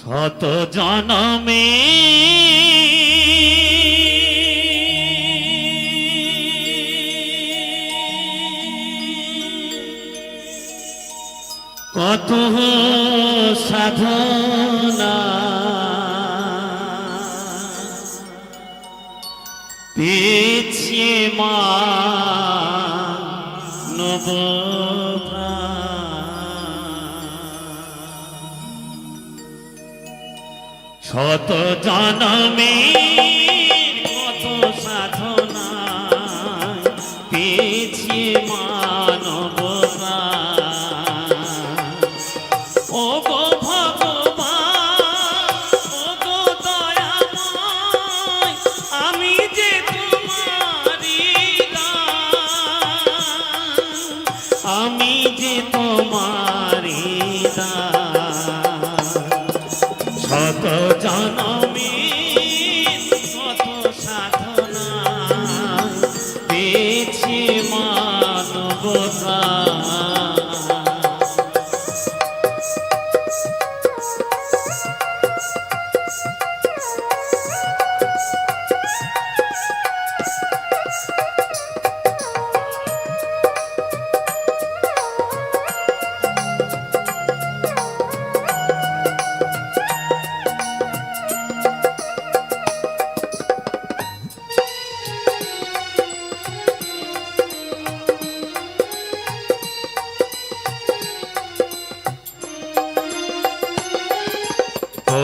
শত জনমে কত সাধনা পেয়েছি মানব শত জনমে কত সাধনা পেয়েছি মানব ও গো ভগবান ও গো দয়াময় আমি যে তোমারি দাস আমি যে তোমারি দাস শত জনমে কত সাধনা পেয়েছি মানবতা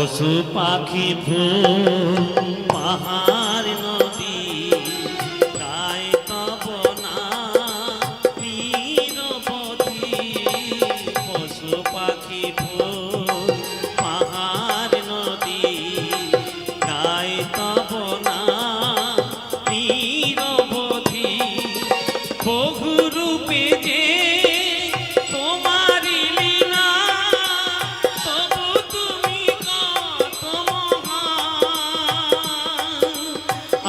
পশু পাখি ফুল পাহাড় নদী গায় তব নাম নিরবধি পশু পাখি ফুল পাহাড় নদী গায় তব নাম নিরবধি বহু রূপে যে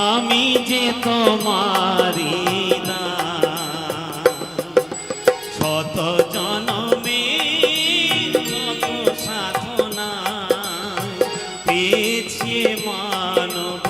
আমি যে তোমারি শত জনমে কত সাধনা পেয়েছি মানব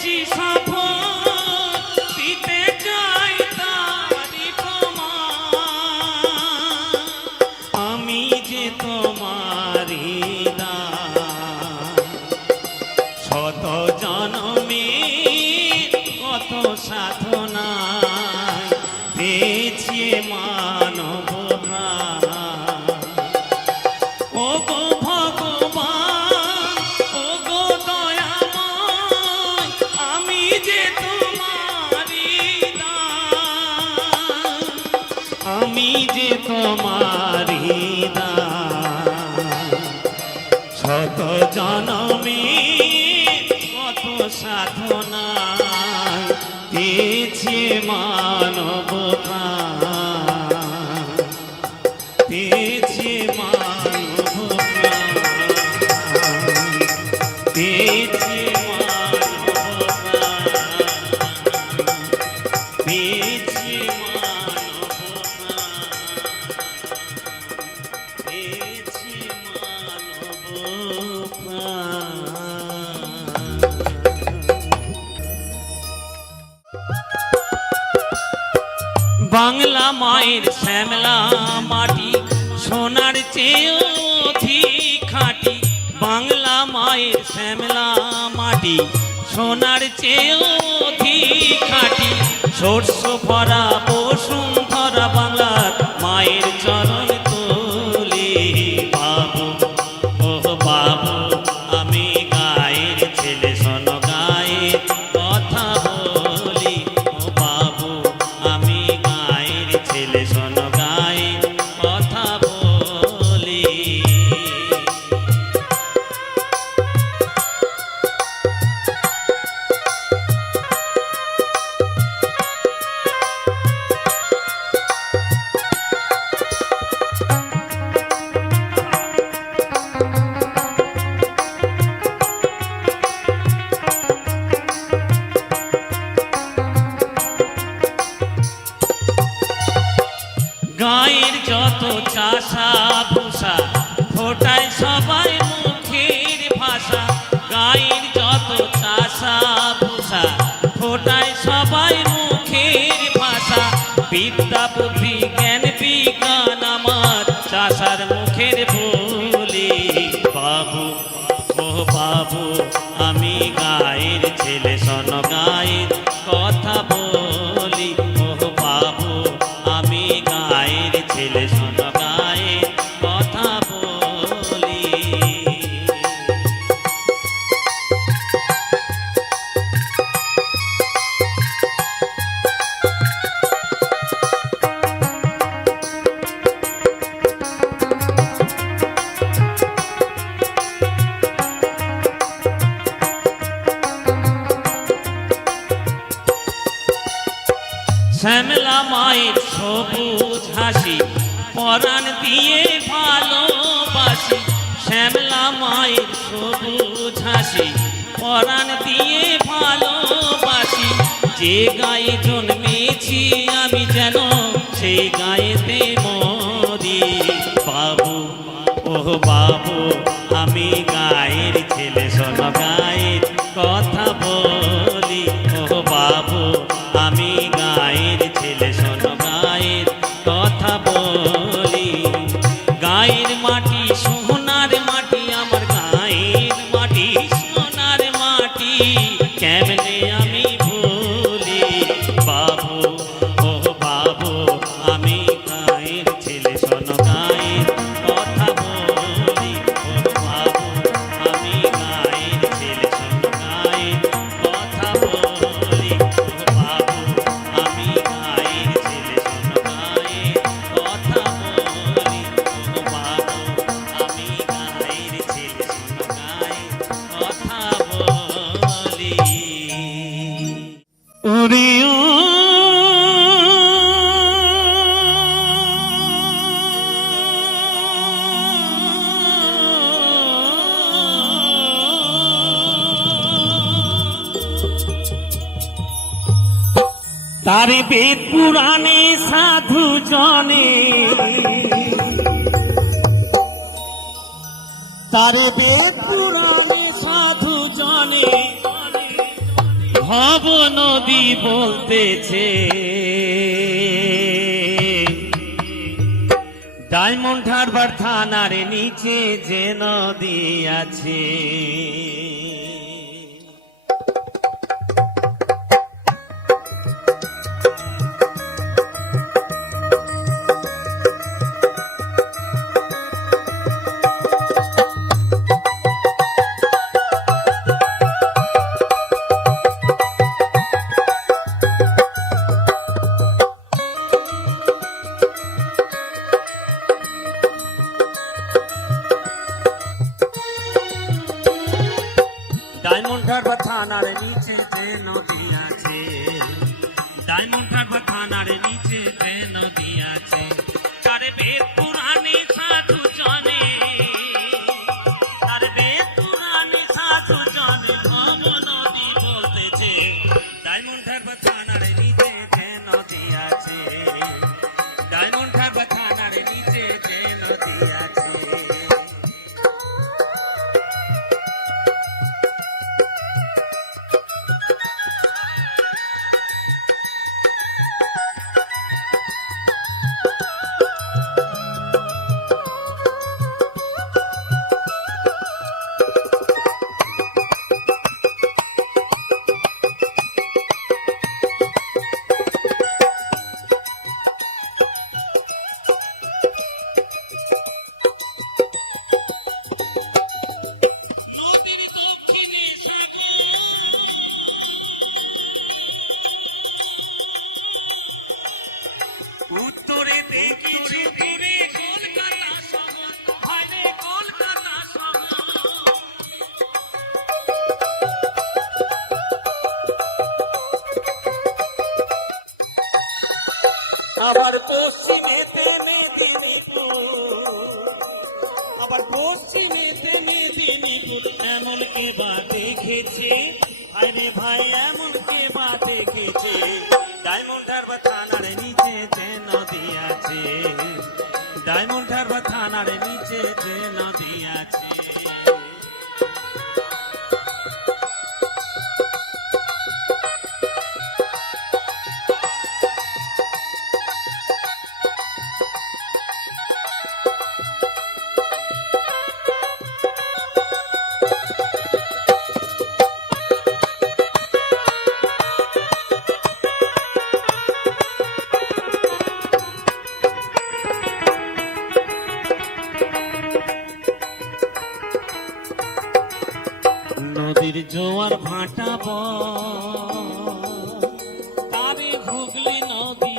করেছি সফল দিতে চাই তারি প্রমাণ আমি যে তোমারি দান শত জনমে কত সাধনায় পেয়েছি মানব প্রাণ ও গো ভগবান ও গো দয়াময় আমি যে তোমারি দান আমি যে তোমারি দান শত জনমে কত সাধনায় পেয়েছি মানব প্রাণ পেয়েছি মানব প্রাণ পেয়েছি মানব প্রাণ পেয়েছি মানব প্রাণ পেয়েছি মানব প্রাণ। বাংলা মায়ের শ্যামলা মাটি সোনার চেয়েও অধিক খাঁটি বাংলা মায়ের শ্যামলা মাটি সোনার চেয়েও অধিক খাঁটি শস্য ভরা বসুন্ধরা বাংলার মায়ের চরণ তোলে বাবু ও বাবু আমি গায়ের ছেলে শোনো গায়ের কথা বলি ও বাবু আমি গায়ের ছেলে শোনো গায়ের কথা বলি গায়ের যত চাষা ভূষা ফোটায় সবাই মুখের ভাষা গায়ের যত চাষা ভূষা ফোটায় সবাই মুখের ভাষা বিদ্যা বুদ্ধি জ্ঞান বিজ্ঞান আমার চাষার মুখের বলি বাবু ও বাবু আমি গায়ের ছেলে শোনো গায়ের কথা বলি ও বাবু আমি গায়ের ছেলে শোনো গায়ের কথা বলি শ্যামলা মায়ের সবুজ হাসি পরাণ দিয়ে ভালোবাসি শ্যামলা মায়ের সবুজ হাসি পরাণ দিয়ে ভালোবাসি যে গায়ে জন্মেছি আমি যেন সেই গায়েতে মরি বাবু ও বাবু আমি গায়ের ছেলে শোনো গায়ের কথা বলি ও বাবু আমি গায়ের ছেলে শোনো গায়ের কথা বলি গায়ের মাটি সোনার মাটি আমার গায়ের মাটি সোনার মাটি কেমনে আমি ভুলি বাবু ও বাবু আমি গায়ের ছেলে শোনো গায়ের কথা বলি ও বাবু আমি গায়ের ছেলে শোনো গায়ের কথা বলি ও বাবু আমি গায়ের ছেলে শোনো গায়ের কথা বলি ও বাবু আমি গায়ের ছেলে শোনো গায়ের কথা বলি ওরে ও তারে বেদ পুরাণে সাধু জনে তারে বেদ পুরাণে সাধু জনে ভব নদী বলতেছে ডায়মন্ড হারবার থানার নিচে যে নদী আছে। ডায়মন্ড হারবার থানার নিচে যে নদী আছে, ডায়মন্ড হারবার থানার নিচে যে নদী আছে, তার বেদ পুরাণে সাধু জনে, তার বেদ পুরাণে সাধু জনে ভব নদী বলতেছে ডায়মন্ড হারবার থানার নিচে যে নদী আছে, ডায়মন্ড হারবার থানার নিচে যে নদী আছে। উত্তরে দেখিছি দূরে কলকাতা শহর, ভাইরে কলকাতা শহর। আবার পশ্চিমেতে মেদিনীপুর, আবার পশ্চিমেতে মেদিনীপুর, এমন কে বা দেখেছে ভাইরে ভাই, এমন কে বা দেখেছে ডায়মন্ড হারবার থানার নিচে যে নদী আছে, ডায়মন্ড হারবার থানার নিচে যে নদী আছে। নদীর জোয়ার ভাটা তারে ঘুগলি নদী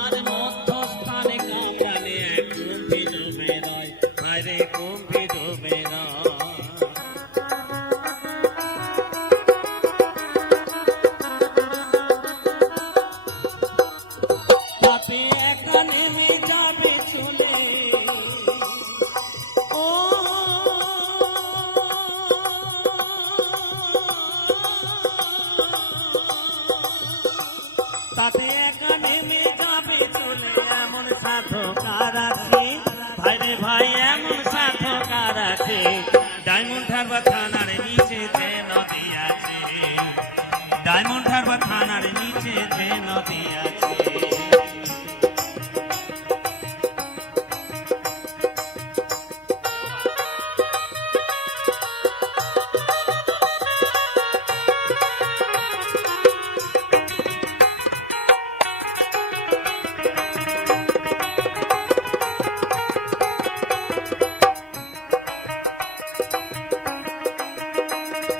আর মধ্যস্থানে কোম্পানি কুম্ভি ডুবে রয়, বাইরে কুম্ভি ডুবে রয়। তাতে একা নেমে যাবে চলে, তাতে একা নেমে যাবে চলে, এমন সাধকার আছে ভাইরে ভাই, এমন সাধকার আছে ডায়মন্ড হারবার থানার নিচে যে নদী আছে, ডায়মন্ড হারবার থানার নিচে যে নদী আছে।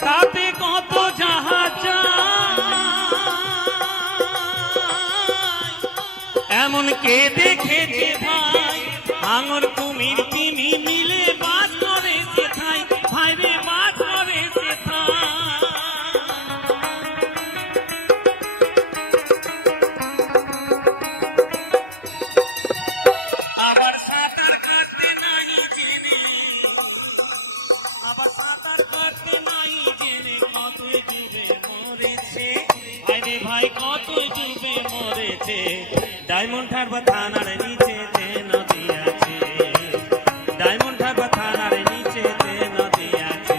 তাতে কত জাহাজ এমন কে দেখেছে ভাই, আঙুর কুমির তিমি মিলে বাস করে সেথায়, ভাইরে বাস করে সেথায়। আবার সাঁতার কাটতে নাই জেনে, আবার সাঁতার কাটতে নাই জেনে কত ডুবে মরেছে, আরে ভাই কত ডুবে মরেছে ডায়মন্ড হারবার থানার নিচে যে নদী আছে, ডায়মন্ড হারবার থানার নিচে যে নদী আছে,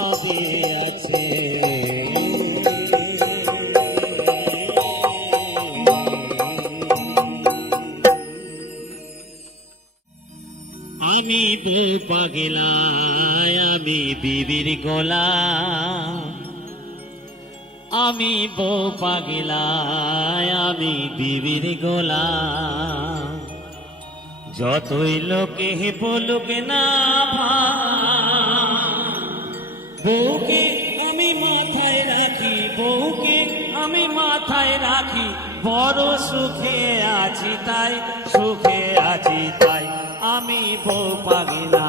সবে আছে। আমি বউ পাগলা, আমি বিবির গোলাম। আমি বউ পাগলা, আমি বিবির গোলাম। যতই লোকে বলুক না ভাই, বউকে আমি মাথায় রাখি, বউকে আমি মাথায় রাখি। বড় সুখে আছি তাই, সুখে আছি তাই। আমি বউ পাগলা,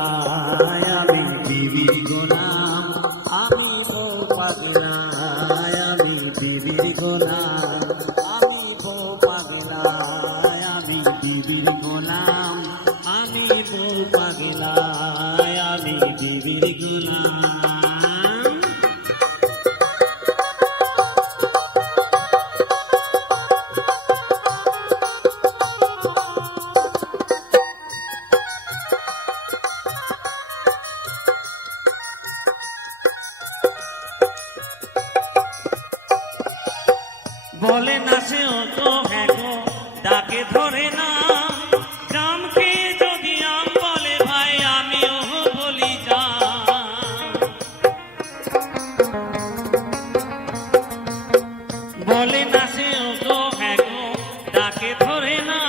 আমি বিবির গোলাম। আমি বউ পাগলা, আমি বিবির গোলাম। আমি বউ পাগলা, আমি বিবির গোলাম। আমি বউ পাগলা, আমি বিবির গোলাম। বলে না সে তো হ্যাঁ গো, ডাকে ধরে না। জামকে যদি আম বলে ভাই, আমিও বলি জাম। বলে না সে তো হ্যাঁ গো, ডাকে ধরে না।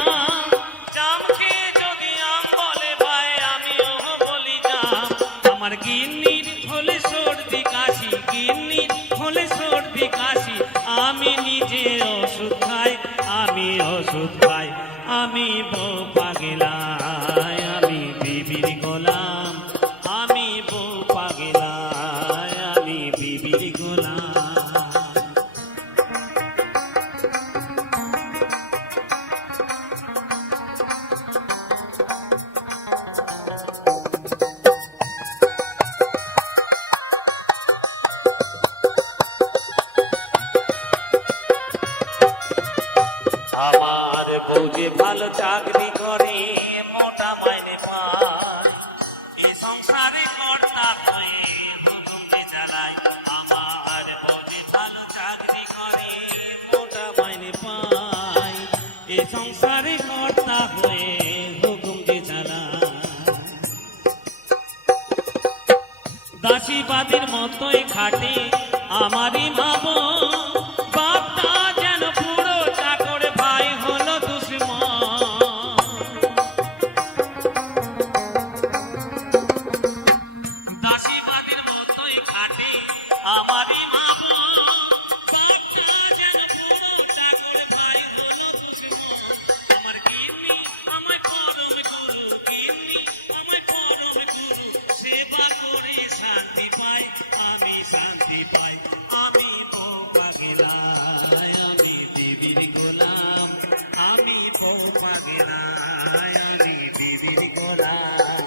জামকে যদি আম বলে ভাই, আমিও বলি জাম। আমার গিন্নির হলে সর্দি কাশি, গিন্নির হলে সর্দি কাশি। আমি নিজে ওষুধ খাই, আমি ওষুধ খাই। আমি বউ পাগলা, আমি বিবির গোলাম। আমি বউ পাগলা, আমি বিবির গোলাম। আমার বউ যে ভালো চাকরি করে, মোটা মাইনে পায়। এই সংসারে কর্তা হয়ে হুকুমে চালায়। আমার বউ যে ভালো চাকরি করে, মোটা মাইনে পায়। এই সংসারে কর্তা হয়ে হুকুমে চালায়। দাসীবাদীর মতোই খাটে আমারই ভাবো। বাপটা যেন পুরো চাকর, ভাই হলো দুশ্মন। দাসীবাদীর মতোই খাটে আমারই ভাবো। বাপটা যেন পুরো চাকর, ভাই হলো দুশ্মন। আমার গিন্নি আমায় পরম গুরু, গিন্নি আমায় পরম গুরু। সেবা করে শান্তি পাই, আমি শান্তি পাই। আমি বউ পাগলা, আমি বিবির গোলাম। আমি বউ পাগলা, আমি বিবির গোলাম।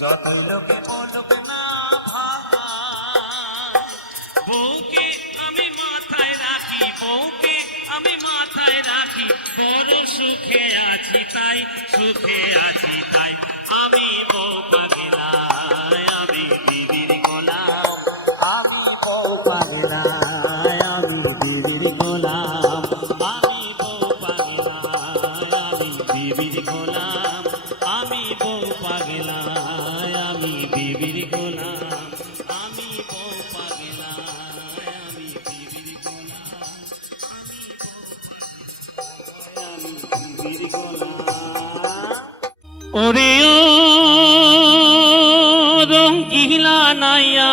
যত লোকে বলুক না ভাই, বউকে আমি মাথায় রাখি, বউকে আমি মাথায় রাখি। বড় সুখে আছি তাই, সুখে আছি তাই। আমি বউ পাগলা, আমি বিবির গোলাম। আমি বউ পাগলা, আমি বিবির গোলাম। আমি বউ পাগলা, আমি বিবির গোলাম। আমি বউ পাগলা, আমি বিবির গোলাম। আমি বউ পাগলা, আমি বিবির গোলাম। আমি বিবির গোলাম। ওরে ও রঙ্গিলা নাইয়া,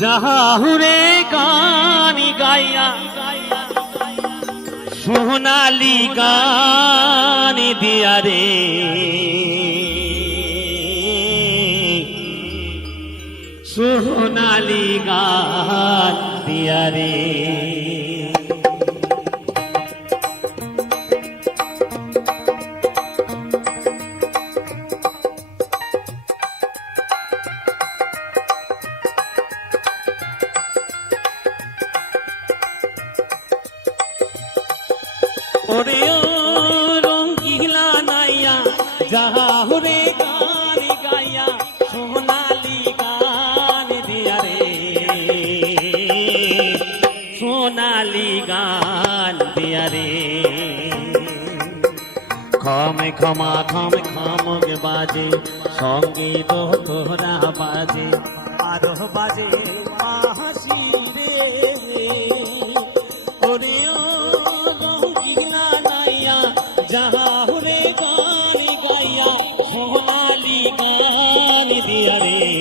যাহুরে গানি গাইয়া, সোনালি গান দিয়া রে। সোনালি গান দিয়া রে। ওরে ও রঙ্গিলা নাইয়া, যাহুরে ক্ষমা খমক বাজে সঙ্গীত তোরা বাজে আরো বাজে হাসি রে ওরে ও রঙ্গিনা নাইয়া যাহুরে গান গাইয়া সোনালি গান দিয়া রে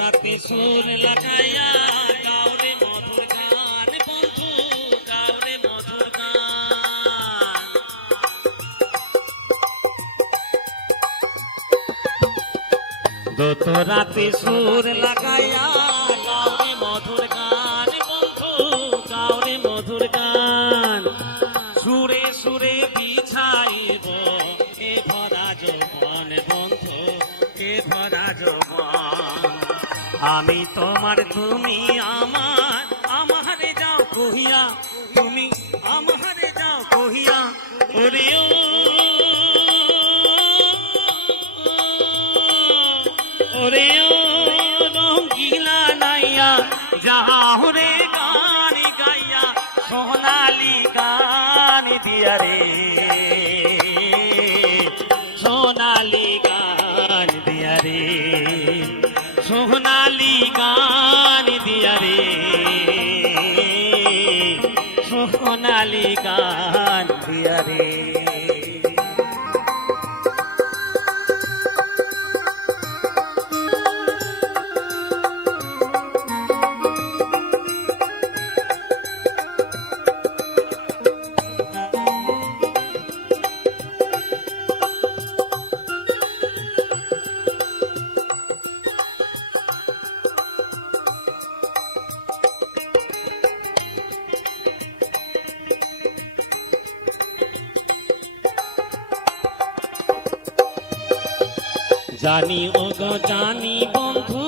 রাতে সুর লাগাইয়া গাওরে মধুর গান বন্ধু গাওরে মধুর গান রাতে সুর লাগাইয়া গাওরে মধুর গান বন্ধু গাওরে মধুর গান সুরে সুরে বিছাইব এ ভরা যৌবন বন্ধু এ ভরা যৌবন আমি তোমার তুমি আমার আমারে যাও কহিয়া তুমি আমারে যাও কহিয়া ওরে ওরে রঙ্গিলা নাইয়া যাহুরে গান গাইয়া সোনালি গান দিয়া রে সোনালি গান দিয়া রে সোনালি গান দিয়া রে সোনালি গান দিয়া রে জানি ও গো জানি বন্ধু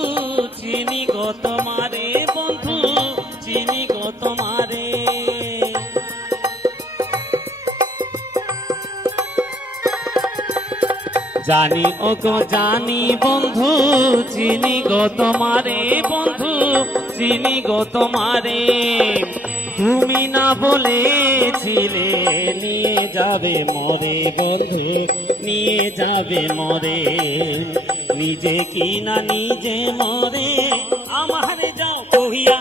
চিনি গো তোমারে বন্ধু চিনি গো তোমারে জানি ও গো জানি বন্ধু চিনি গো তোমারে বন্ধু চিনি গো তোমারে তুমি না বলেছিলে নিয়ে যাবে মরে বন্ধু নিয়ে যাবে মরে নিজে কি না নিজে মরে আমারে যাও কহিয়া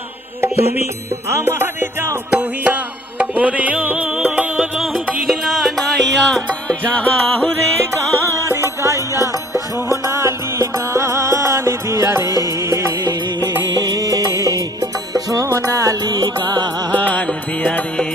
তুমি আমারে যাও কহিয়া ওরে ও রঙ্গিলা নাইয়া যাহুরে গান গাইয়া সোনালি গান দিয়া রে সোনালি গান দিয়া রে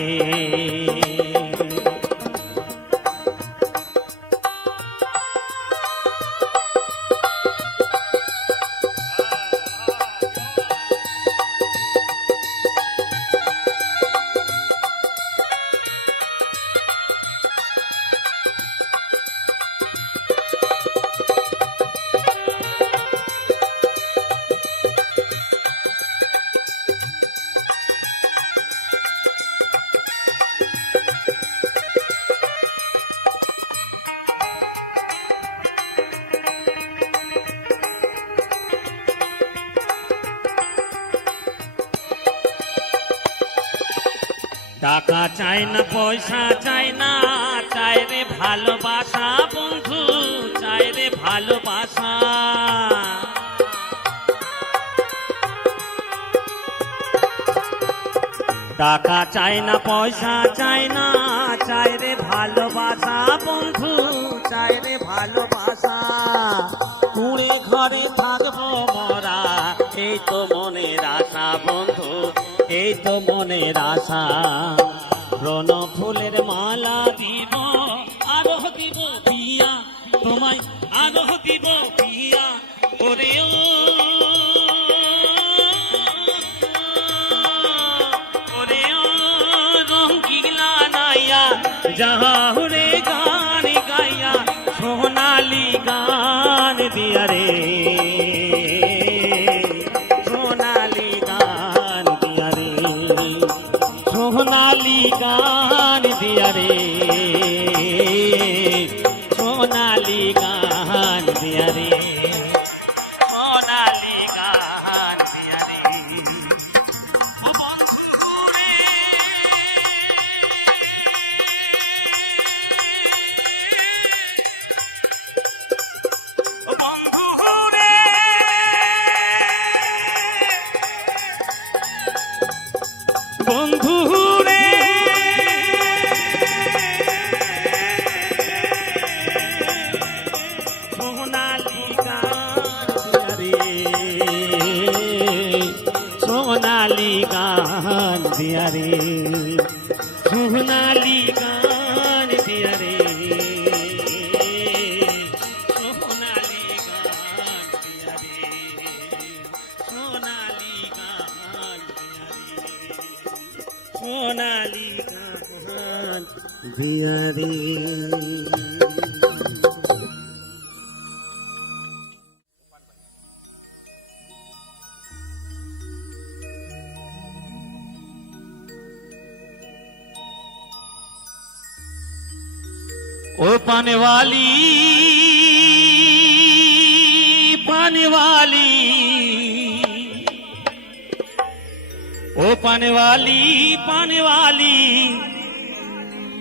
টাকা চাই না পয়সা চাই না চাই রে ভালোবাসা বন্ধু চাই রে ভালোবাসা টাকা চাই না পয়সা চাই না চাই রে ভালোবাসা বন্ধু চাই রে ভালোবাসা কুড়ে ঘরে থাকবো মরা এই তো মনের আশা বন্ধু এই তো মনের আশা ব্রণ ফুলের মালা দিব আরো দিব দিয়া তোমায় আরো দিব পিয়া ওরে ও ওরে ও রঙ্গিলা নাইয়া যাহরে গান গাইয়া সোনালি গান দিয়া রে সোনালি গান দিয়া রে সোনালি গান দিয়া রে সোনালি গান দিয়া রে সোনালি গান দিয়া রে ও বন্ধু রে ও বন্ধু রে বন্ধু রে সোনালি গান দিয়া রে সোনালি গান দিয়া রে সোনালি গান দিয়া রে সোনালি গান দিয়া রে সোনালি গান দিয়া রে ओ पाने वाली पाने वाली ओ पाने वाली पाने वाली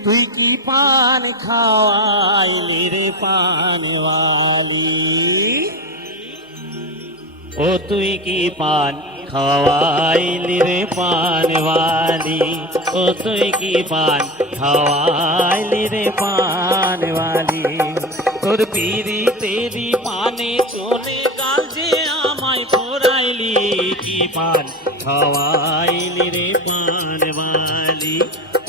তুই কি পান খাওয়াইলি রে পানওয়ালি ও তুই কি পান খাওয়াইলি রে পানওয়ালি ও তুই কি পান খাওয়াইলি রে পানওয়ালি তোর পিরি তেরি পানে চলে গাল যে আমায় পড়াইলি কি পান খাওয়াইলি রে পানওয়ালি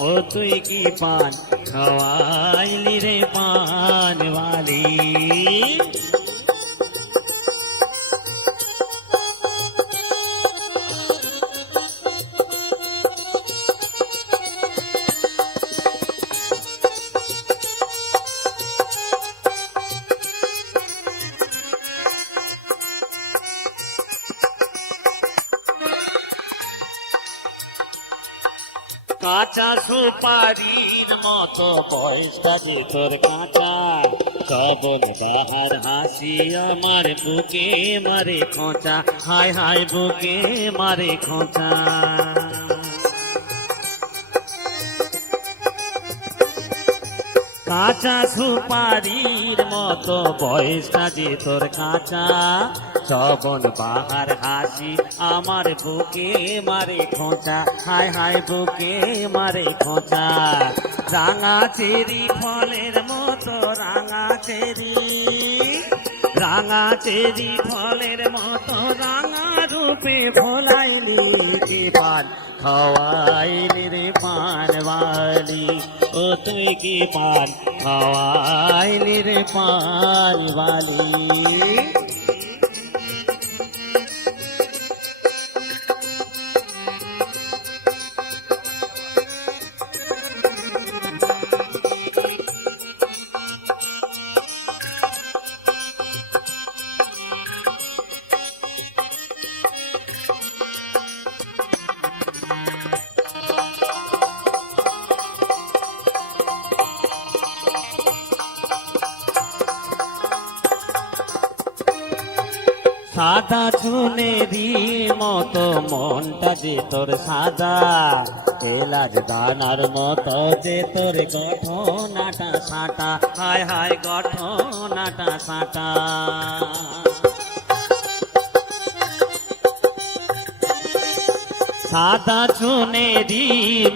ও তুই কি পান খাওয়াইলি রে পানওয়ালি কাঁচা সুপারির মতো বয়সটা যে তোর কাঁচা শ্রাবণ বাহার হাসি আমার বুকে মারে খোঁচা হায় হায় বুকে মারে খোঁচা কাঁচা সুপারির মতো বয়সটা যে তোর কাঁচা শ্রাবণ বাহার হাসি আমার বুকে মারে খোঁচা হায় হায় বুকে মারে খোঁচা রাঙা চেরি ফলের মতো রাঙা চেরি ফলের মতো রাঙা রূপে ফলাইলি যে পান খাওয়াইলি রে পানওয়ালি ও তুই কি পান খাওয়াইলি রে পানওয়ালি সাদা চুনেরি মতো মনটা যে তোর সাদা এলাচ দানার মতো যে তোর গঠনাটা সাঁটা হায় হায় গঠনাটা সাঁটা সাদা চুনেরি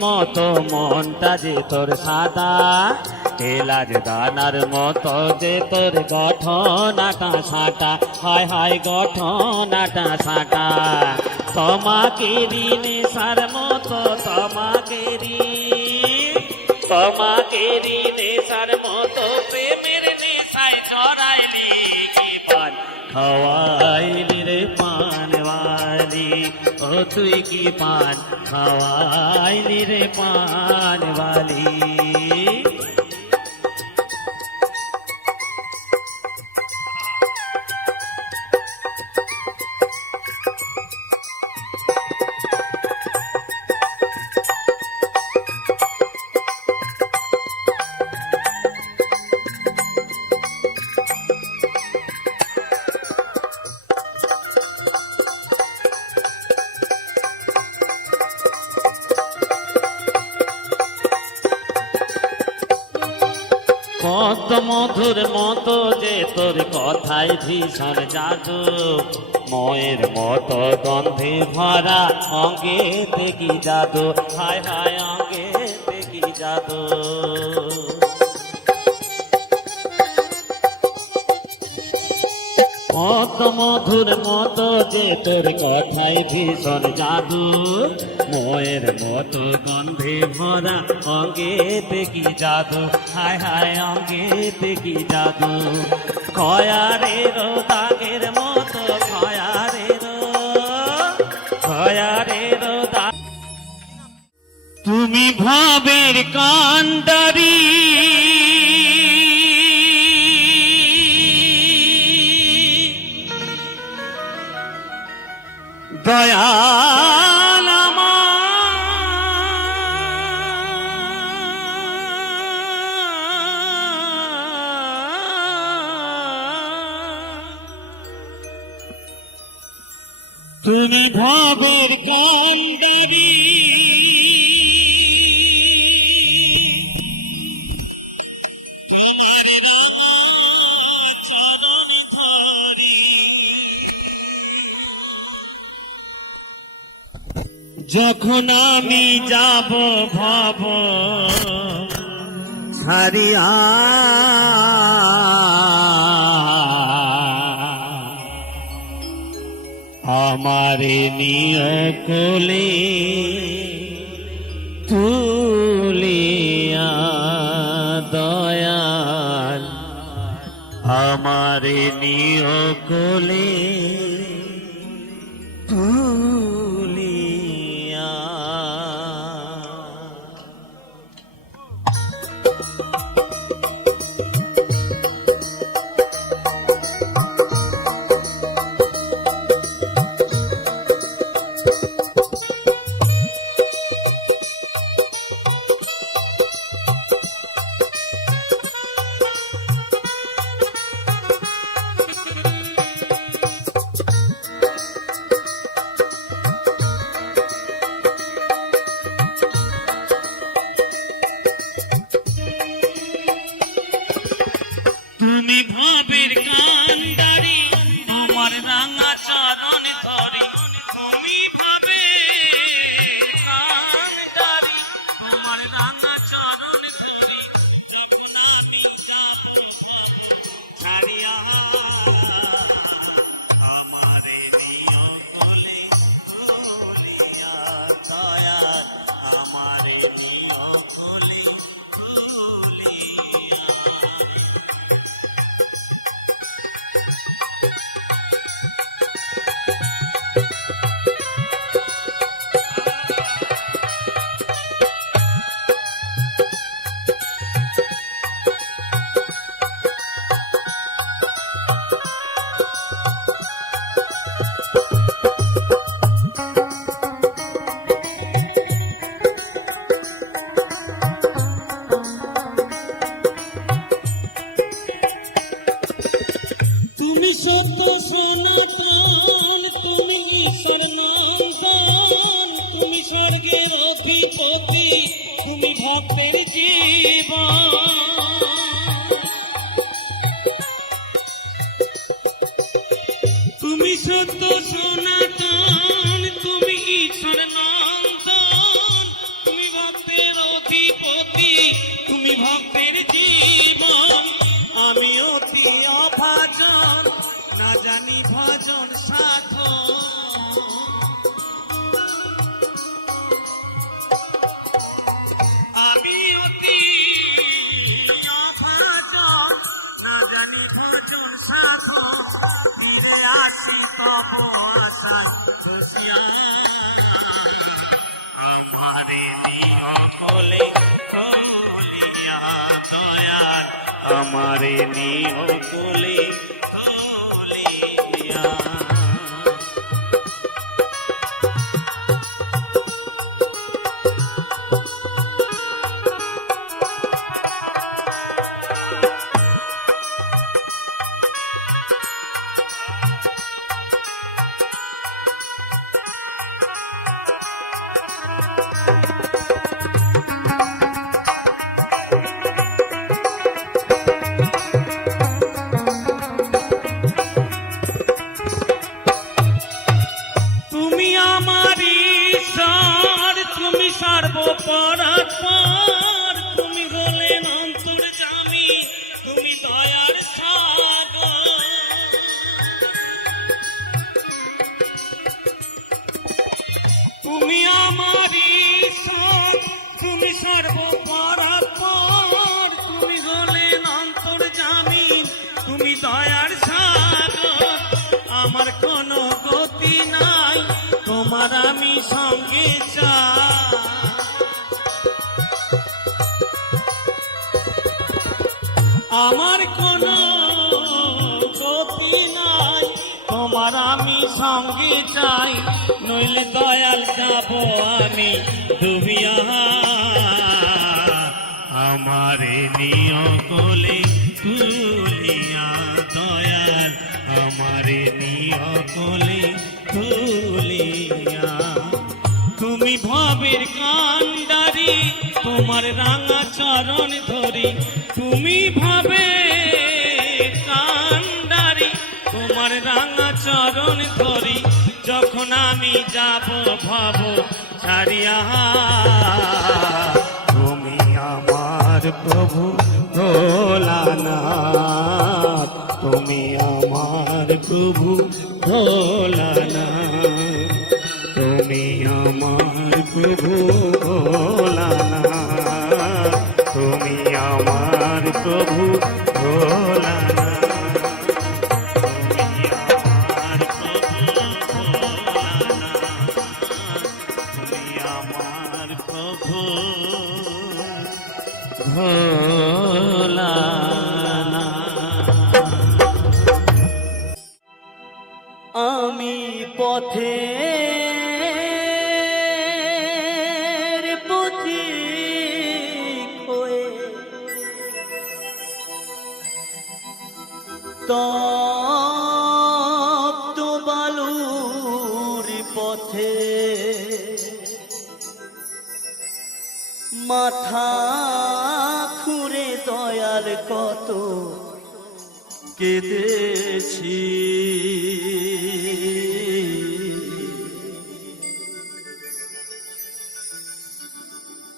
মতো মনটা যে তোর সাদা এলাচ দানার মতো যে তোর গঠনাটা সাঁটা হায় হায় গঠনাটা সাঁটা তোমাকে নেশার মতো তোমাকে নেশার মতো প্রেমের নেশায় জড়া খাওয়াইলি রে পানওয়ালি, ও তুই কি পান খাওয়াইলি রে পানওয়ালি। কত মধুর মতো যে তোর কথায় ভীষণ জাদু, ময়ের মতো গন্ধে ভরা অঙ্গে দেখি জাদু, হায় হায় অঙ্গে দেখি জাদু। কত মধুর মতো যে তোর কথায় ভীষণ জাদু, ময়ের মতো গন্ধে ভরা অঙ্গে দেখি জাদু, হায় হায় অঙ্গে দেখি জাদু। খয়ারের দাগের মতো খয়ারের দাগ, তুমি ভাবের কান্ডারি দয়াল তুমি ভাবের কান্ডারি, যখন আমি যাব ভব ছাড়িয়া, আমারে নিয় কোলে তুলিয়া দয়াল, আমারে নিয় কোলে তুলিয়া। তুমি ভাবের কান্ডারি, আমার রাঙা চরণ ধরে, তুমি ভাবের কান্ডারি, আমার রাঙা চরণ ধরে, যখন আমি ছাড়িয়া, আমারে নিয়া কোলে তুলিয়া দয়াল, আমারে নিয়া কোলে তুলিয়া। তুমি সত্য সনাতন, তুমি ঈশ্বর নন্দন, তুমি স্বর্গের অধিপতি, তুমি ভক্তের জীবন। তুমি সত্য সনাতন, তুমি ঈশ্বর নন্দন, তুমি ভক্তের অধিপতি, তুমি ভক্তের জীবন। আমি অতি অভাজন, না জানি ভজন সাধন, আমি অতি আমারে নিও কোলে তুলিয়া দয়াল আমারে নিও কোলে তুলিয়া সর্বপরাৎপর তুমি হলেন অন্তর্যামী তুমি দয়ার সাগর তুমি আমার ঈশ্বর তুমি সর্বপরাৎপর তুমি হলেন অন্তর্যামী তুমি দয়ার সাগর আমার কোনো গতি নাই তোমার আমি সঙ্গে চাই আমার কোনো গতি নাই তোমার আমি সঙ্গে চাই নইলে দয়াল যাব আমি ডুবিয়া আমারে নিও কোলে তুলিয়া দয়াল আমারে নিও কোলে তুলিয়া তুমি ভবের কান্ডারি তোমার রাঙা চরণ ধরি তুমি ভাবে কান্ডারি তোমার রাঙা চরণ ধরি যখন আমি যাব ভাব ছাড়িয়া তুমি আমার প্রভু ভোলানাথ তুমি আমার প্রভু ভোলানাথ তুমি আমার প্রভু ভোলানাথ তুমি আমার প্রভু ভোলানাথ তুমি আমার প্রভু ভোলানাথ তুমি আমার প্রভু ভোলানাথ আমি পথে তপ্ত বালুর পথে মাথা খুঁড়ে দয়াল কত কেঁদেছি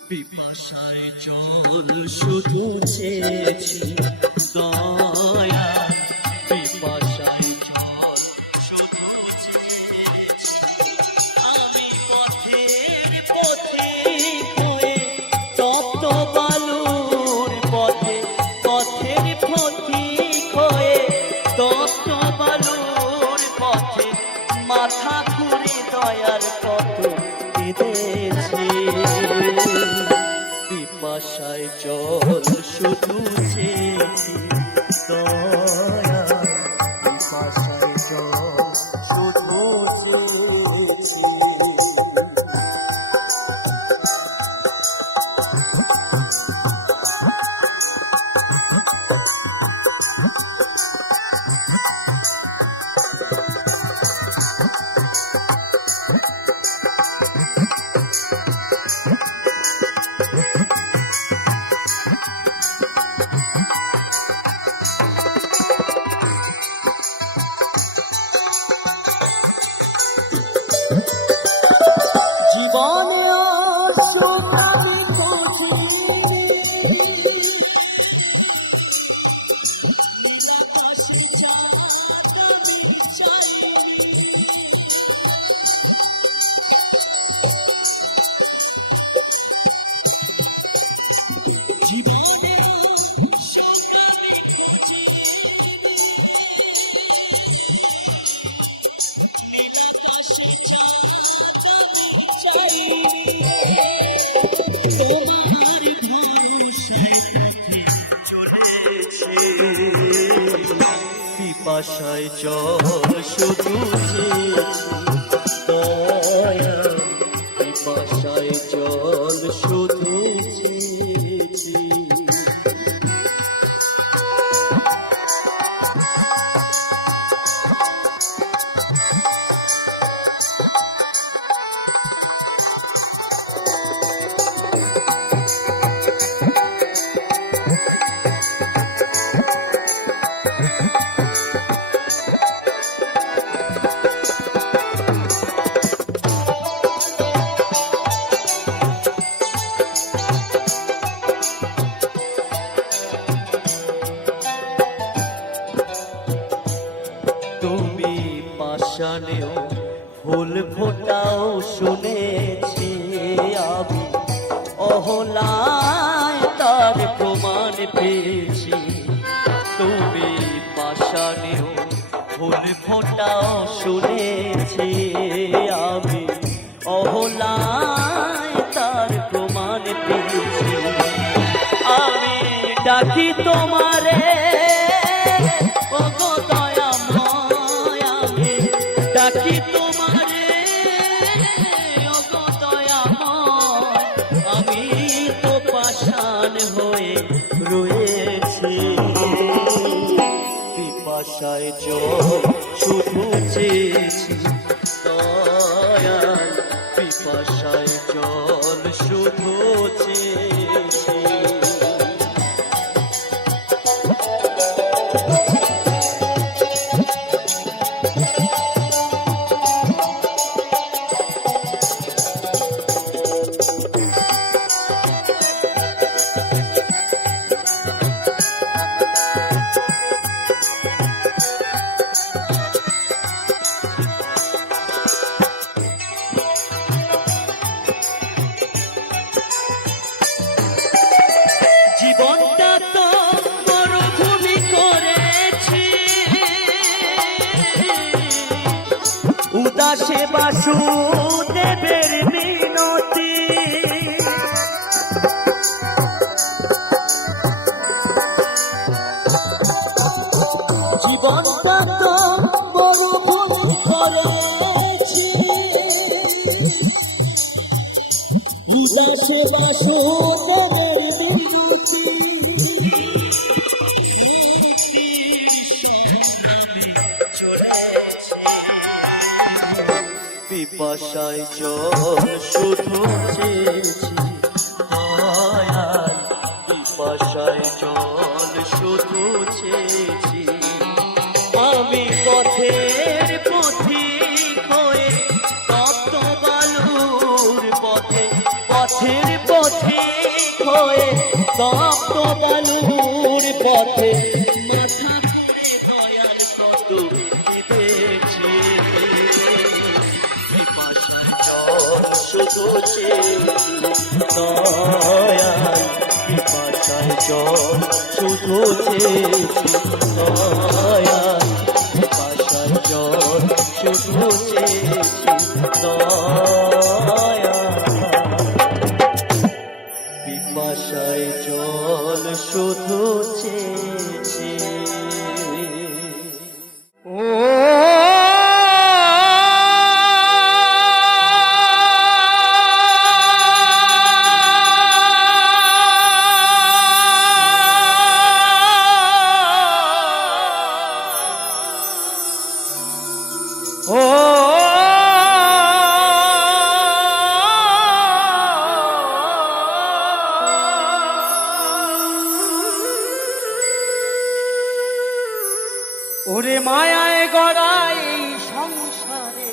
পিপাসায় জল শুধু চেয়েছি দয়া পিপাসায় জল শুধু চেয়েছি আমি পথের পথে হয়ে তপ্ত বালুর পথে পথের পথিক হয়ে তপ্ত বালুর পথে মাথা ঘুরে দয়ার কত কেঁদেছি পিপাসায় জল শুধু চেয়েছি দয়া পিপাসায় জল শুধু চেয়েছি জীবনে পিপাসায় জল শুধু চেয়েছি দয়াল, পিপাসায় জল শুধু চেয়েছি। তুমি পাষাণেও ফুল ফোটাও শুনেছি আমি, অহলায় তার প্রমাণ পেয়েছি। তুমি পাষাণেও ফুল ফোটাও শুনেছি আমি, অহলায় তার প্রমাণ পেয়েছি। আমি ডাকি তোমারে ওগো দয়াময়, আমি ডাকি তোমারে ওগো দয়াময়, আমি তো পাষাণ হয়ে রয়েছি। পিপাসায় জল শুধু চেয়েছি দয়াল, পিপাসায় জল শুধু চেয়েছি। জীবনটা তো মরুভূমি করেছি, উদাসে বাসুদেবের মিনতি। জীবনটা তো মরুভূমি করেছি, উদাসে বাসুদেবের পিপাসায় জল শুধু চেয়েছি দয়াল, পিপাসায় জল শুধু চেয়েছি। আমি পথের পথিক হয়ে তপ্ত বালুর পথে, পথের পথিক হয়ে তপ্ত বালুর পথে মাথা করে দয়াল কত কেঁদেছি। শুধু চেয়েছি দয়াল, পিপাসায় জল শুধু চেয়েছি দয়াল, পিপাসায় জল শুধু চেয়েছি দয়াল, পিপাসায় জল শুধু চেয়েছি। ওরে মায়ায় গড়া এই সংসারে,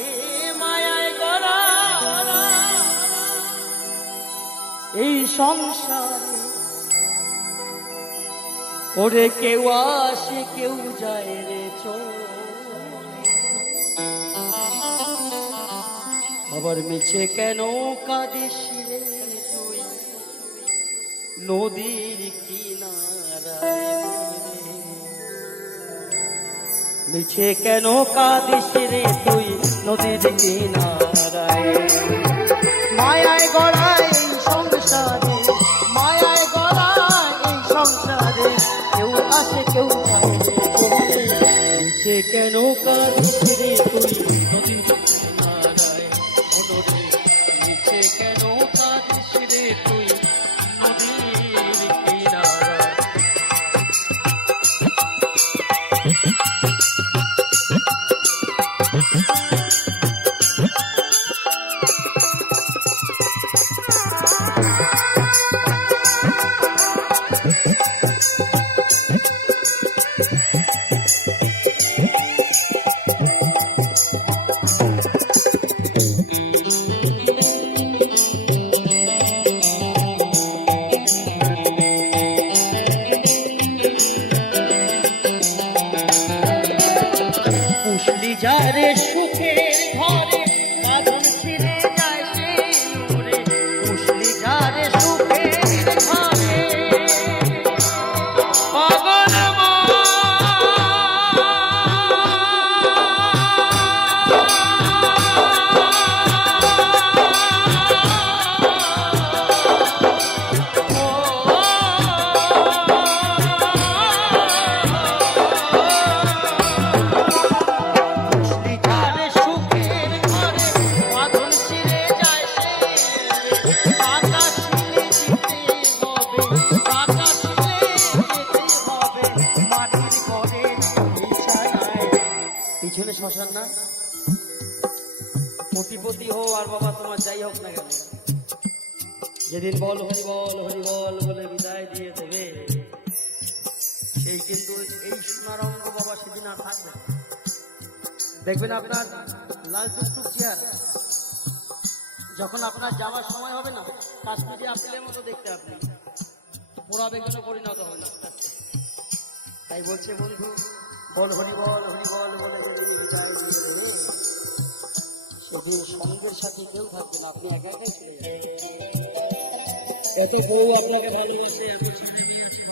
মায়ায় গড়া এই সংসারে, ওরে কেউ আসে কেউ যায় রে চলে, আবার মিছে কেন কাঁদিস রে তুই নদীর কিনারায়, মিছে কেন কাঁদিস রে তুই নদীর কিনারায়। মায়ায় গড়ায় এই সংসারে, মায়ায় গড়ায় এই সংসারে, কেউ আসে কেউ যায় রে চলে, মিছে কেন কাঁদিস রে তুই নদীর কিনারায় মনরে নিচে কেন কাঁদিস রে তুই নদীর কিনারায় পুষলি যারে সুখের ঘরে বাঁধন ছিঁড়ে যায় সে নূরে পুষলি যারে সুখের ঘরে পাগল পিছনে শ্মশান না কোটিপতি হো আর বাবা তোমার যাই হোক না কেন যেদিন বল হরি বল হরি বল বলে বিদায় দিয়ে দেবে সেই কিন্তু এই সোনার অঙ্গ বাবা সেদিন আর থাকবে না। দেখবেন আপনার লাল টুকটুক চেয়ার যখন আপনার যাওয়ার সময় হবে না কাশ্মীরি আপেলের মতো দেখতে আপনি পোড়া বেগুনে পরিণত হবে না। তাই বলছে বন্ধু বল হরি বল বলে যেদিন বিদায় দিয়ে দেবে সেদিন সঙ্গের সাথে কেউ থাকবে না, আপনি একা একাই চলে যাবেন। কত বউ আপনাকে ভালোবাসে, এত ছেলে মেয়ে আছে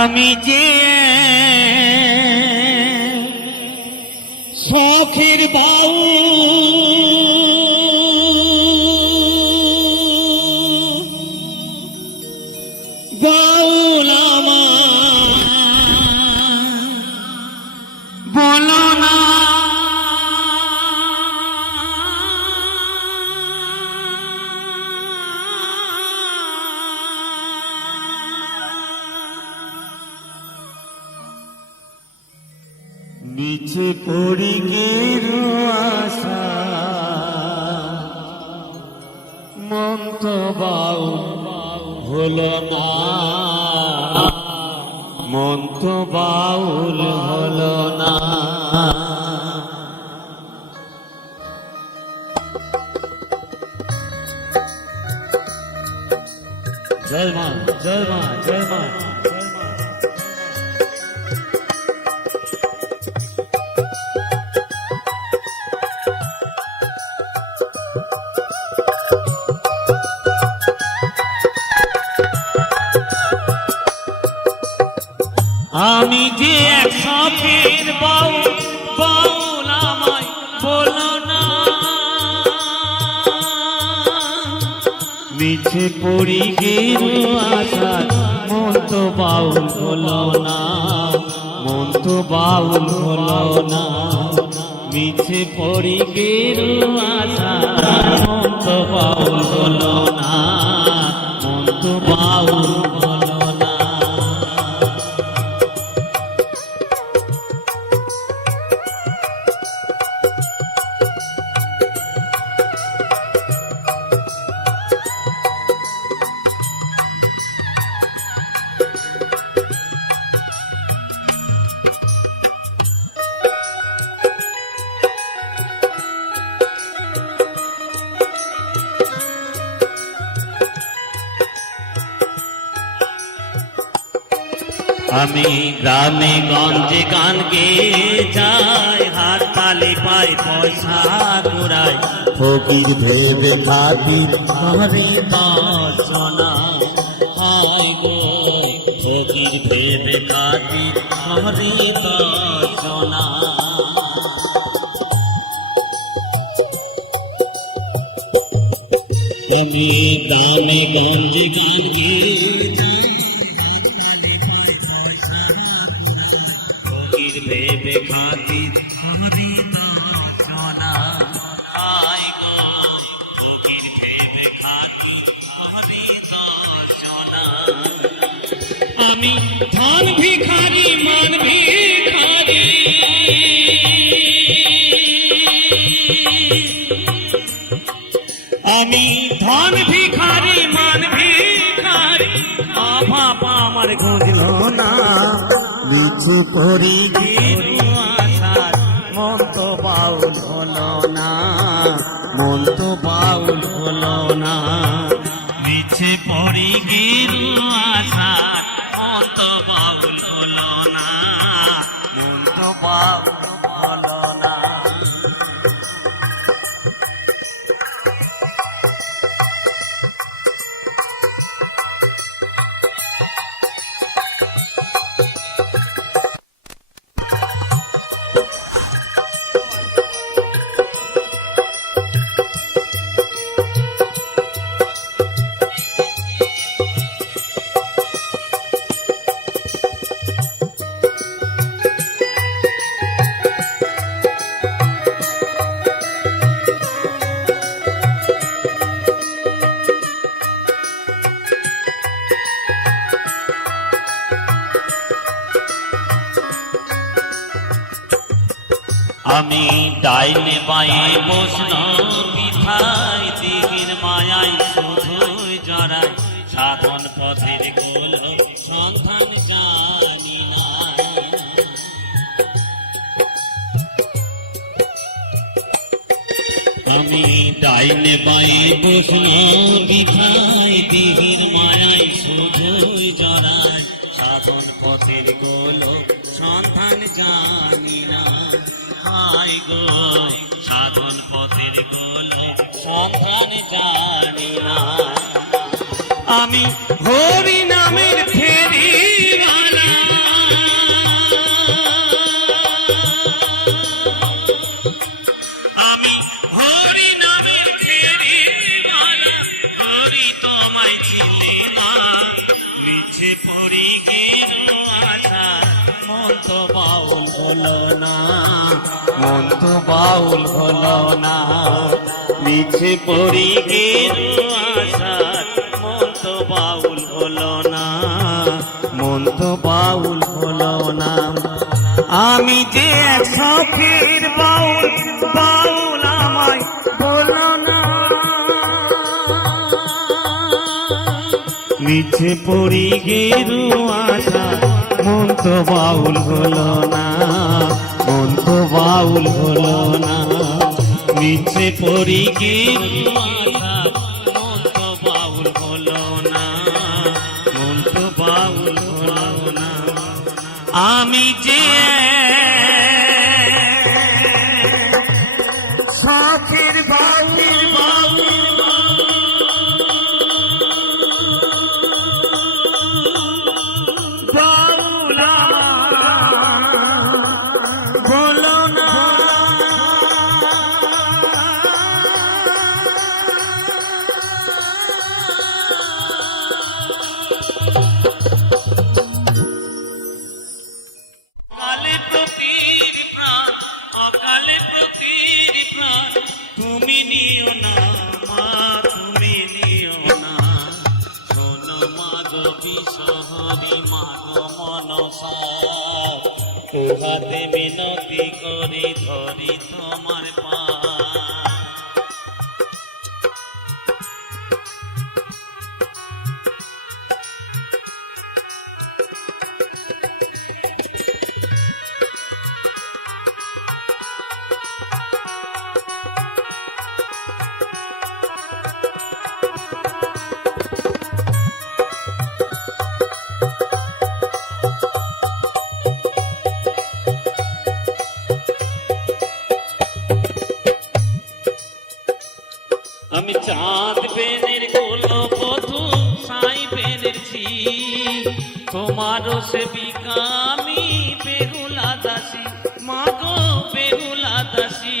আমি যে শখের বাউ বাউল বলো না নিচে পড়ি গেরু আশা মন তো বাউল হলো না, মন তো বাউল হলো না। জয় মা জয় মা জয় মা। আমি যে এক শখের বাউল বাউল আমায় বলো না, মিছে পড়ি গেরু আশা মন তো বাউল হলো না, মন তো বাউল হলো না। মিছে পড়ি গেরু আশা মন তো বাউল হলো না, মন তো বাউল হলো না। আমি গ্রামে গঞ্জে গান গেয়ে যাই, হাত তালি পাই পয়সা কুড়াই, ফকির ভেবে খাতির করে দর্শনা হয় গো, ফকির ভেবে খাতির হরি দর্শনা। আমি গ্রামে গঞ্জে গান গেয়ে যাই, ফকির ভেবে খাতির করে দর্শনা হয় গো, ফকির ভেবে খাতি হরি দর্শনা। আমি ধন ভিখারি মান ভিখারি, আমি ধন ভিখারি মান ভিখারি, অভাব আমার খুঁজল না, লিচু করি আশার মন তো বাউল হলো না, মন তো বাউল হলো না, মিছে পড়ি গিরু আশার মন তো বাউল হলো না, মন তো বাউল হলো না। আমি ডাইনে বায়ে বসল পিঠাই, দিঘির মায়াই শুধুই জড়াই, সাধন পথের গোল সন্ধান জানি না। আমি ডাইনে বায়ে বসল পিঠাই, দিঘির মায়াই শুধুই জড়াই, সাধন পথের গোল সন্ধান জানি না। হাই গো সাধন পথের গোল সন্ধান জানি না। আমি হরি নামের ফেরিওয়ালা, আমি হরি নামের ফেরিওয়ালা, হরি তোমায় চিনি না, মিছে পড়ি গেরু আশা মন তো বাউল হলো না, মন তো বাউল হলো না, মিছে পড়ি গেরু আশা মন তো বাউল হলো না, মন তো বাউল হলো না। আমি যে সখীর বাউল, বাউল আমায় বলো না, মিছে পড়ি গেরু আশা মন তো বাউল হলো না, মন তো বাউল হলো না, মিছে পড়ি গেরু আশা মন তো বাউল হলো না, মন তো বাউল হলো না। আমি যে সখীর বাউল বলো না, কালে প্রতির প্রাণ, অকালে প্রতির প্রাণ, তুমি নিও না মা, তুমি নিও না, শোনো মা গো বিশহরি মা গো মনসা, তোহাতে মিনতি করি ধরি তোমার পা। তোমারও সেবিকা আমি বেহুলা দাসী, মাগো বেহুলা দাসী।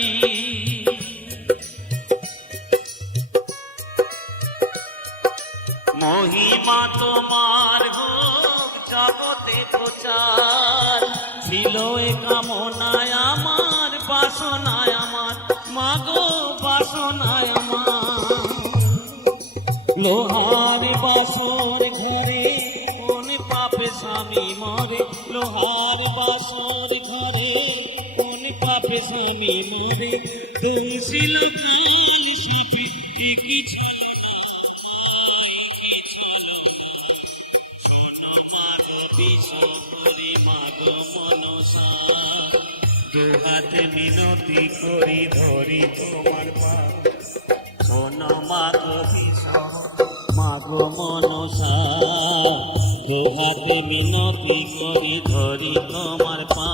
মহিমা তোমার হোক জগতে প্রচার, ছিল এ কামনায় আমার, বাসনায় আমার, মাগো বাসনায় আমার। লোহার বাসর ঘরে কোন পাপে স্বামী মরে, লোহার বাসর ঘরে কোন পাপে স্বামী মরে। দোষিল কাল শিপি কিছু বিশ্বরি মাগো মনসা, দুহাতে মিনতি করি ধরি তোমার পা। শোনো মাগো মাগো মনসা, দুহাতে মিনতি করি ধরি তোমার পা।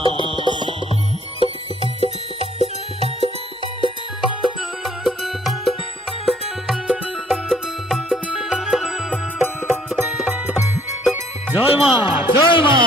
জয় মা, জয় মা।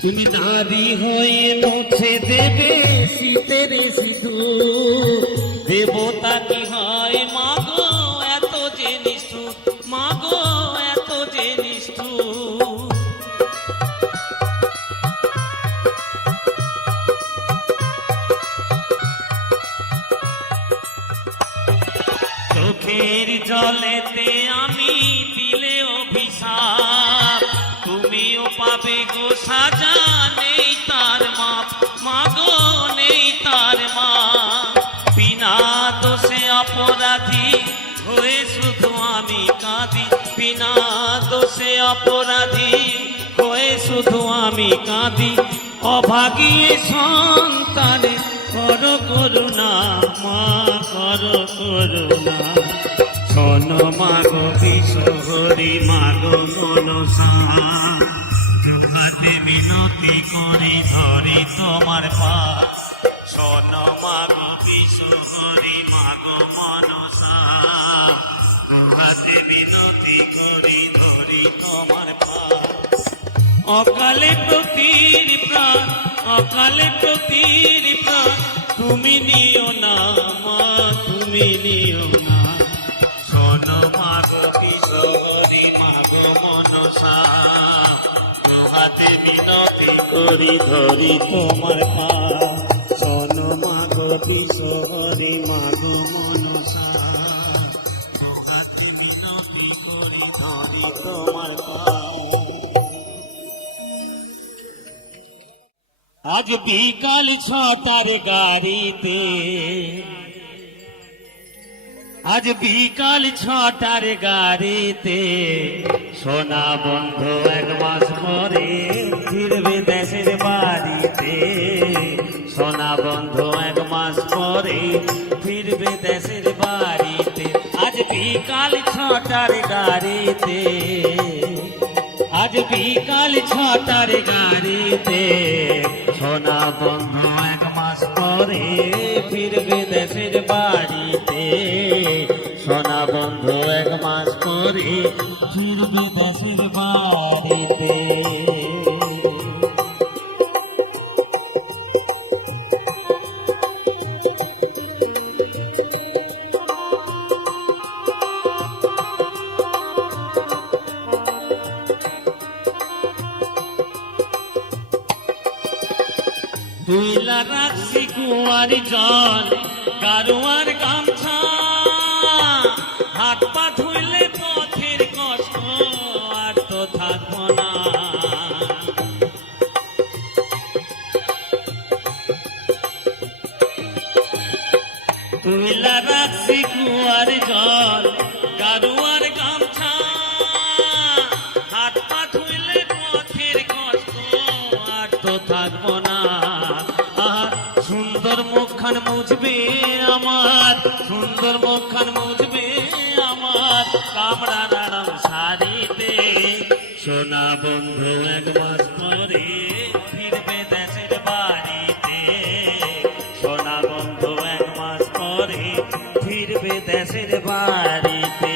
তুমি দাবি হয়ে মুছে দেবে শীতের সিঁদুর, দেবতা কি হয় মাগো এত যে নিষ্ঠুর, মাগো এত যে নিষ্ঠুর। চোখের জলেতে আমি দিলে অভিশাপ, তুমিও পাবে গো সাজা, নেই তার মাপ, মাগো নেই তার মাপ। বিনা দোষে অপরাধী হয়ে শুধু আমি কাঁদি, বিনা দোষে অপরাধী হয়ে শুধু আমি কাঁদি। অভাগী সন্তানে করো করুণা, মা করো করুণা। শোনো মাগো বিশ্বরি মাগো মনসা, দুহাতে মিনতি করি ধরি তোমার পা। শোনো মাগো বিশ্বরি মাগো মনসা, দুহাতে মিনতি করি ধরি তোমার পা। অকালে প্রতির প্রাণ, অকালে প্রতির প্রাণ, তুমি নিও না মা, তুমি নিও না। শোনো মাগো কিশোরী মাগো মনসা, দুহাতে মিনতি করি ধরি তোমার পা। শোনো মাগো কিশোরী মাগো মনসা, দুহাতে মিনতি করি ধরি তোমার পা। আজ বিকাল 6টার গাড়িতে, আজ বিকাল 6টার গাড়িতে, সোনা বন্ধু 1 মাস পরে ফিরবে দেশের বাড়িতে। সোনা বন্ধু 1 মাস পরে ফিরবে দেশের বাড়িতে। আজ বিকাল 6টার গাড়িতে, আজ বিকাল 6টার গাড়িতে, সোনা বন্ধু 1 মাস পরে ফিরবে দেশের বাড়িতে। সোনা বন্ধু 1 মাস পরে ফিরবে দেশের বাড়িতে। তুইলা রাখছি কুয়ার জল গারুয়ার গামছা, হাত পা ধুইলে পথের কষ্ট আর তো থাকবো না। তুইলা রাখছি কুয়ার জল গারুয়ার গামছা, হাত পা ধুইলে পথের কষ্ট আর তো থাকবো না। সুন্দর মুখখান মুজবে আমার কামড়া নাড়াম শাড়িতে সোনা বন্ধু এক মাস পরে ফিরবে দেশের বাড়িতে সোনা বন্ধু এক মাস পরে ফিরবে দেশের বাড়িতে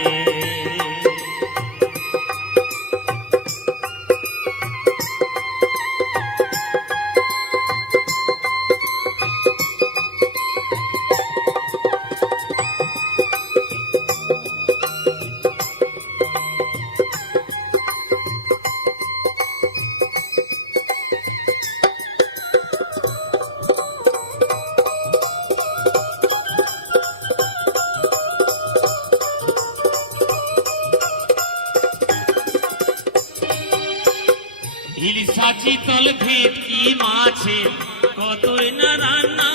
ইলিশা চিতল ভেটকি মাছে কতই না রান্না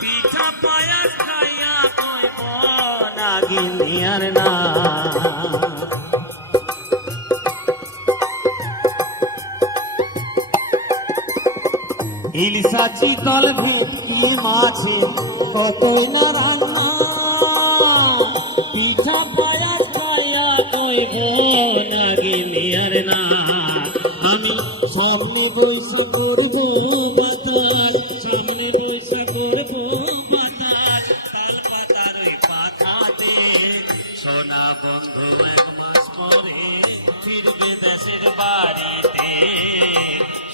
পিঠা পায়াস খাইয়া কইব নাগিনী আর না ইলিশা চিতল ভেটকি মাছে কতই না রান্না পিঠা পায়াস খাইয়া কইব নাগিনী আর না আমি সামনে বৈশা করব বাতাস সামনে বৈশা করব বাতাস তাল পাতার ওই পাতাতে সোনা বন্ধু এক মাস পরে ফিরবে দেশের বাড়িতে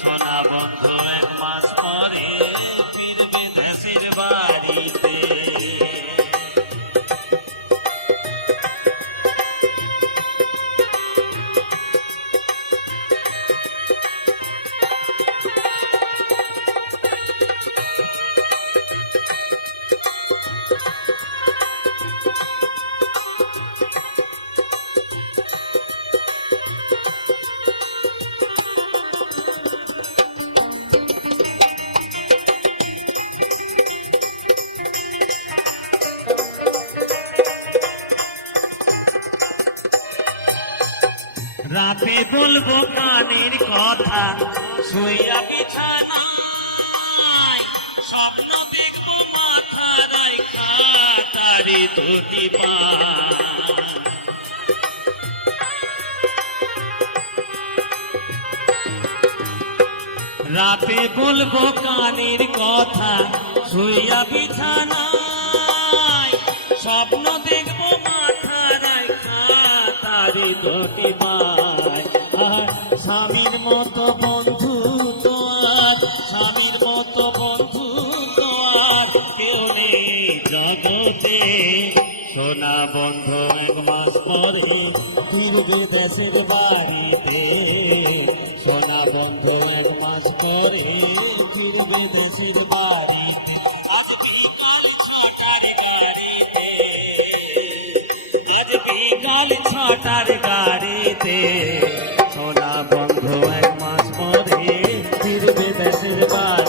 সোনা বন্ধু এক মাস পরে ফিরবে দেশের বাড়িতে রাতে বলবো কানের কথা শুইয়া বিছানায় স্বপ্ন দেখবো মাথা রাইখা তারি দুটি পা রাতে বলবো কানের কথা শুইয়া বিছানায় স্বপ্ন দেখবো মাথা রাইখা তারি দুটি পায় আর স্বামীর মতো বন্ধু তো আর স্বামীর মতো বন্ধু তো আর কেউ নেই জগতে সোনা বন্ধু এক মাস পরে ফিরবে দেশের বাড়িতে সোনা বন্ধু এক মাস পরে ফিরবে দেশের বাড়িতে আজ বিকাল 6টার গাড়িতে আজ বিকাল 6টার গাড়িতে সোনা বন্ধু এক মাস পরে ফিরবে দেশের বাড়ি